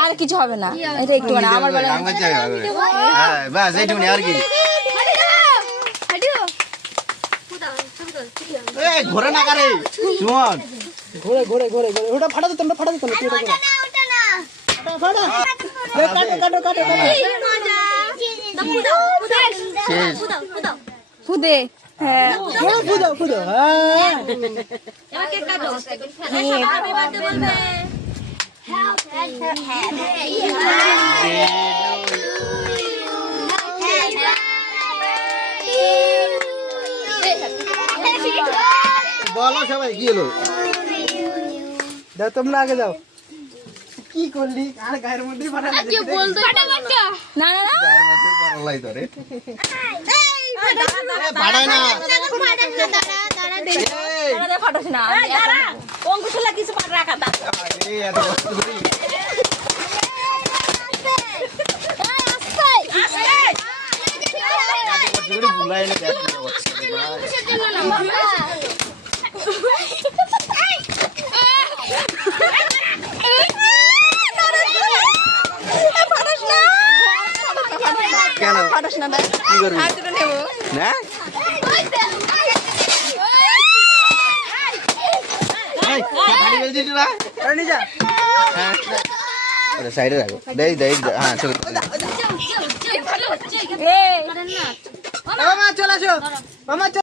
আর কিছু হবে না, এটা একটু না আমার বেলা হ্যাঁ বাস এইটুকুনি আর কি। এই ঘোরে না কারে সুমন, ঘোরে ঘোরে ঘোরে ঘোরে ওটা ফাটা দিত না, ফাটা দিত না, তুই ওটা কর। ফাটা কাটো কাটো কাটো কাটো। শেষ ফুদে। হ্যাঁ ফুদো ফুদো। হ্যাঁ বলো সবাই কি হলো? দাও তোমরা আগে যাও। কি করলি? আর গায়ের মধ্যেই ফাটা দিলি। না না না গায়ের মধ্যে পড়লাই ধরে পাড়ায় না। দাঁড়া ফাটাস না, অঙ্কুশলা কিছু পাট রাখা তা এই এত কষ্ট করি। এত কষ্ট করে বুলাই না দেখ না বাচ্চা। কেন ফাটাস না, কি করবি আর দুটো নেবো না? এই গাড়ি বেলছিস না? আরে নিয়ে যা। হ্যাঁ আরে সাইডে রাখো। দেই দেই হ্যাঁ ছবি এই মামা চলে আসো, মামা চল।